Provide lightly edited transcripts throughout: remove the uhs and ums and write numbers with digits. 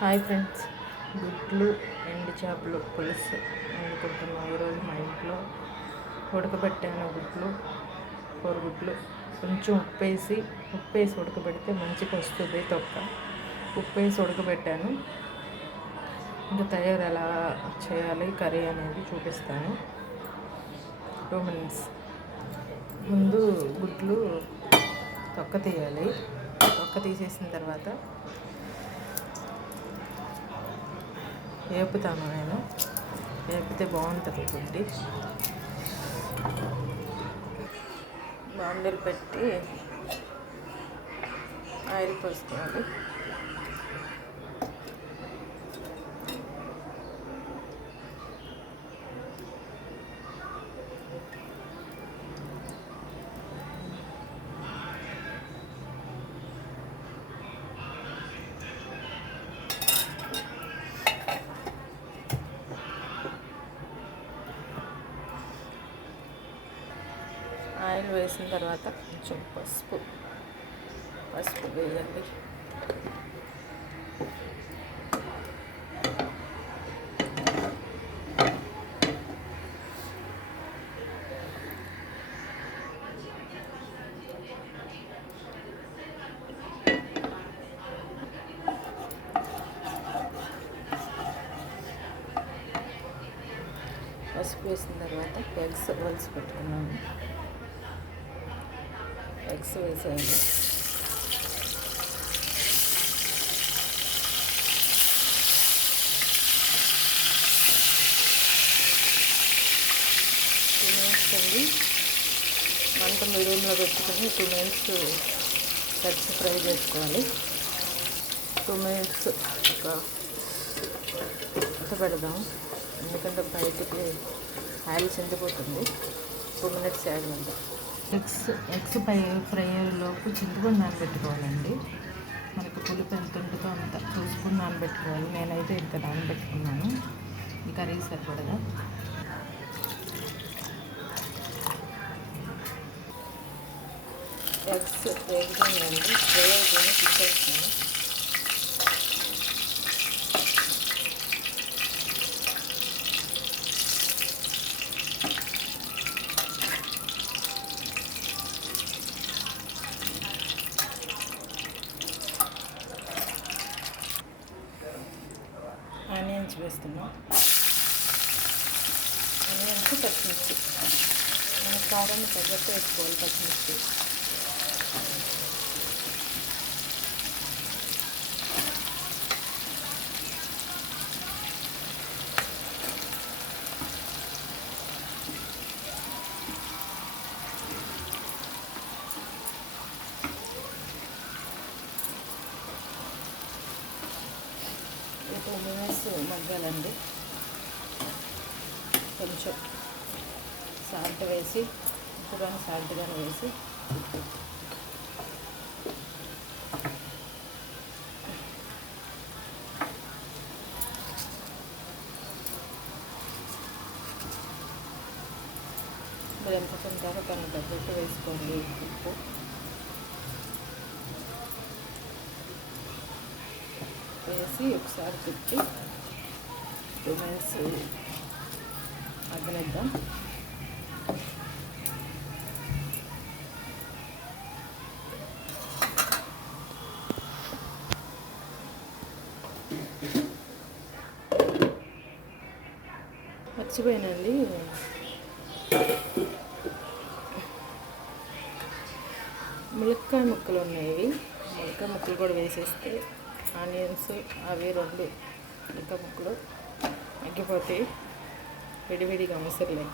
Hi friends, గుడ్లు ఎండు చేపలు పులుసు వండుకుంటున్నాం. ఈరోజు మా ఇంట్లో ఉడకబెట్టాను గుడ్లు, కోడిగుడ్లు. కొంచెం ఉప్పేసి ఉడకబెడితే మంచిగా వస్తుంది తొక్క. ఉప్పేసి ఉడకబెట్టాను. ఇంకా తయారు ఎలా చేయాలి కర్రీ అనేది చూపిస్తాను. 2 minutes. ముందు గుడ్లు తొక్క తీయాలి. తొక్క తీసేసిన తర్వాత వేపుతాను. నేను వేపితే బాగుంటుంది గుడ్డి. బాండీలు పెట్టి ఆయిల్ పోసుకోవాలి. ఆయిల్ వేసిన తర్వాత కొంచెం పసుపు వేయండి. పసుపు వేసిన తర్వాత ఎగ్స్ వలిసి పెట్టుకున్నాము. ఎగ్స్ వేసేయండి. అండి మంట మీడియంలో పెట్టుకుని 2 minutes ఎగ్స్ ఫ్రై చేసుకోవాలి. 2 minutes ఒక పెడదాం, ఎందుకంటే బయటికి ఆయిల్ చిందిపోతుంది. 2 minutes యాడ్ చేద్దాం. ఎగ్స్ ఫ్రై అయ్యేలోపు చింతపండు నానబెట్టుకోవాలండి. మనకు పులుపు ఎంత ఉంటుందో అంత చూసుకుని నానబెట్టుకోవాలి. నేనైతే ఇంత నానబెట్టుకున్నాను. ఈ కర్రీ సరిపడగా. ఎగ్స్ వేగుతుందండి. ఫ్రై అయిపోయి తీసేస్తున్నాను. ఆనియన్స్ వేస్తున్నాం. ఆనియన్స్, పచ్చిమిర్చి. మన కారాన్ని తగ్గట్టు వేసుకోవాలి. పచ్చిమిర్చి ఒక 2 minutes మగ్గాలండి. కొంచెం సాల్ట్ వేసి, ఉప్పు సాల్ట్ కానీ వేసి మీరు ఎంత తింటారో దాన్ని తగ్గట్టు వేసుకోండి. ఉప్పు వేసి ఒకసారి తిప్పి 2 minutes మగ్గనిద్దాం. మర్చిపోయానండి, ములక్కాయ ముక్కలు ఉన్నాయి. ములక్కాయ ముక్కలు కూడా వేసేస్తే ఆనియన్స్ అవి 2 ములక్కాయ ముక్కలు మగ్గిపోతాయి. విడివిడిగా అవసరం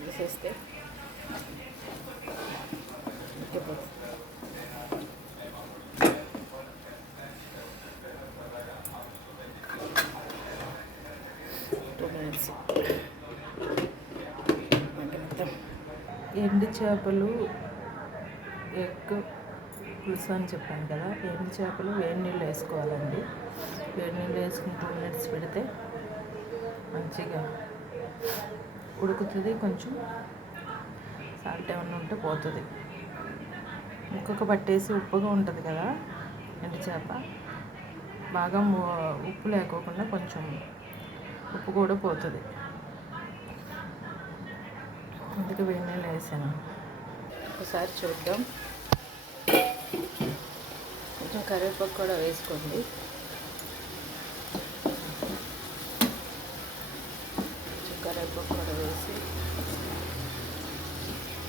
వేసేస్తే మగ్గిపోతుంది. ఎండు చేపలు ఎగ్ పులుసు అని చెప్పాను కదా. ఎండు చేపలు వేడి నీళ్ళు వేసుకోవాలండి. వేడి నీళ్ళు వేసుకుని 2 minutes పెడితే మంచిగా ఉడుకుతుంది. కొంచెం సాల్ట్ ఏమన్నా ఉంటే పోతుంది. ముక్కకు పట్టేసి ఉప్పుగా ఉంటుంది కదా ఎండు చేప, బాగా ఉప్పు లేకోకుండా కొంచెం ఉప్పు కూడా పోతుంది. అందుకే వేడి నీళ్ళు వేసాను. ఒకసారి చూద్దాం. కొంచెం కరివేపాకు కూడా వేసుకోండి. కొంచెం కరివేపాకు కూడా వేసి,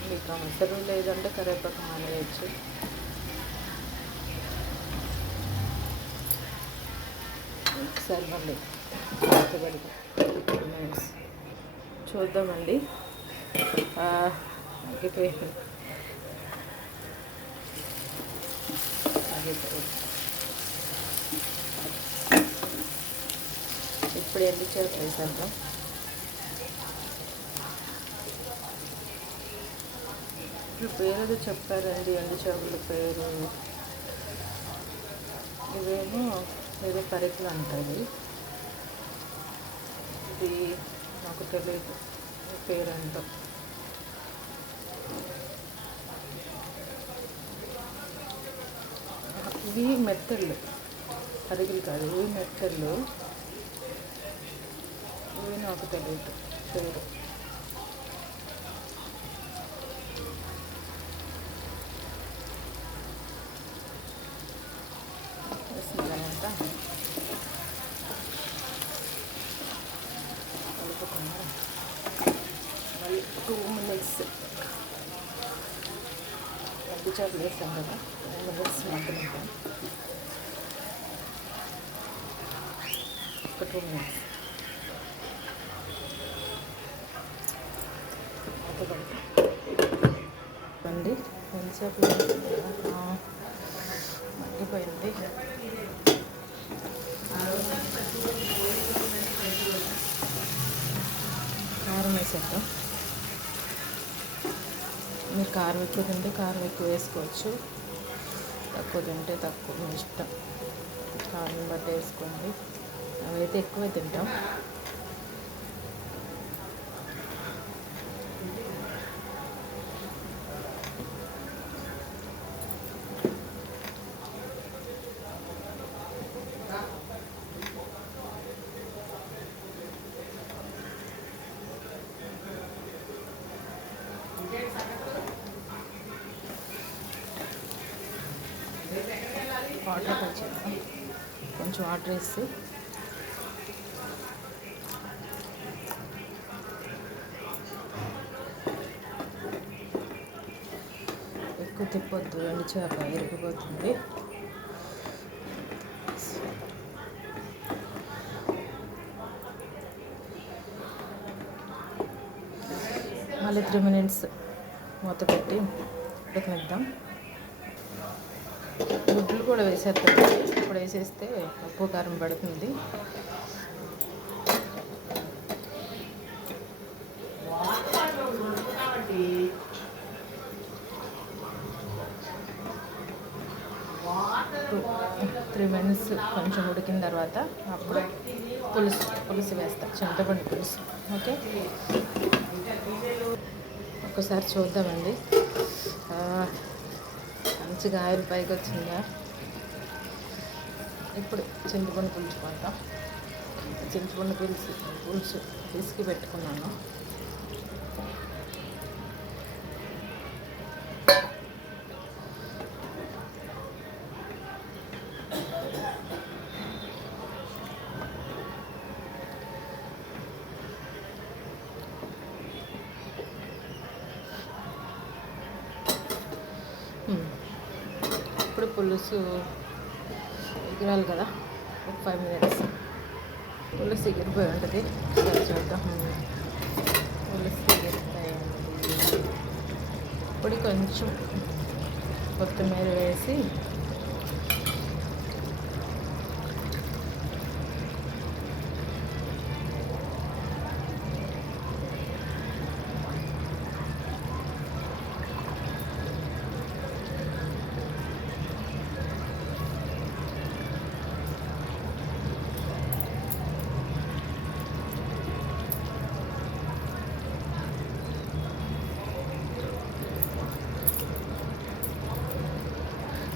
మీకు అవసరం లేదంటే కరివేపాకు మానేయచ్చు. ఒకసారి మళ్ళీ చూద్దామండి. ఆగిపోయింది. ఇప్పుడు ఎండు చేపలు వేసేద్దాం. ఇప్పుడు పేరు చెప్పారండి, ఎండు చేపల పేరు. ఇవేమో ఏదో పరికలు అంటారు. ఇది నాకు తెలియదు పేరంటో. ఇవి మెత్తళ్ళు, పరికలు కాదు, ఇవి మెత్తళ్ళు. ఇవి నాకు తెలియదు పేరు. వేసిందనమాట. కలుపుకుండా మళ్ళీ 2 minutes ఎండు చేపలు వేసాం కదా, 2 minutes మగ్గనిద్దాం. ఒక 2 minutes అండి. ఎండు చేపలు మగ్గిపోయింది. కారం వేసేద్దాం. మీరు కారం ఎక్కువ తింటే కారం ఎక్కువ వేసుకోవచ్చు, తక్కువ తింటే తక్కువ, మీ ఇష్టం. కారం బట్టి వేసుకోండి. అవైతే ఎక్కువే తింటాం. వాటర్ వచ్చేద్దాం. కొంచెం వాటర్ వేసి ఎక్కువ తిప్పొద్దు, ఎండు చేప ఇరిగిపోతుంది. మళ్ళీ 3 minutes మూత పెట్టి ఉడకనిద్దాం. గుడ్లు కూడా వేసేస్తాం. ఇప్పుడు వేసేస్తే ఉప్పు కారం పడుతుంది. త్రీ మినిట్స్ కొంచెం ఉడికిన తర్వాత అప్పుడు పులుసు వేస్తా, చింతపండు పులుసు. ఓకే, ఒకసారి చూద్దామండి. మంచిగా ఆయిల్ పైకి వచ్చిందా. ఇప్పుడు చింతపండు పులుసు పడతాం. చింతపండు పులుసు పిసికి పెట్టుకున్నాను. ఇప్పుడు పులుసు ఎగిరాలి కదా, ఒక 5 minutes పులుసు ఎగిరిపోయి ఉంటుంది. సరే చూద్దాం. పులుసు ఎగిరిపోయింది. ఇప్పుడు కొంచెం కొత్తిమీర వేసి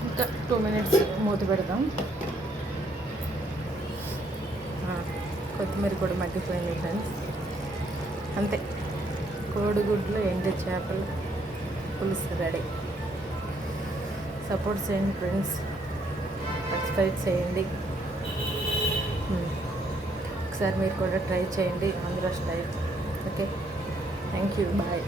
ఇంకా 2 minutes మూత పెడదాం. కొత్తిమీర కూడా మగ్గిపోయింది ఫ్రెండ్స్. అంతే, కోడిగుడ్లు ఎండు చేపలు పులుసు రెడీ. సపోర్ట్ చేయండి ఫ్రెండ్స్, సబ్స్క్రైబ్ చేయండి. ఒకసారి మీరు కూడా ట్రై చేయండి Andhra style. Okay, thank you, bye.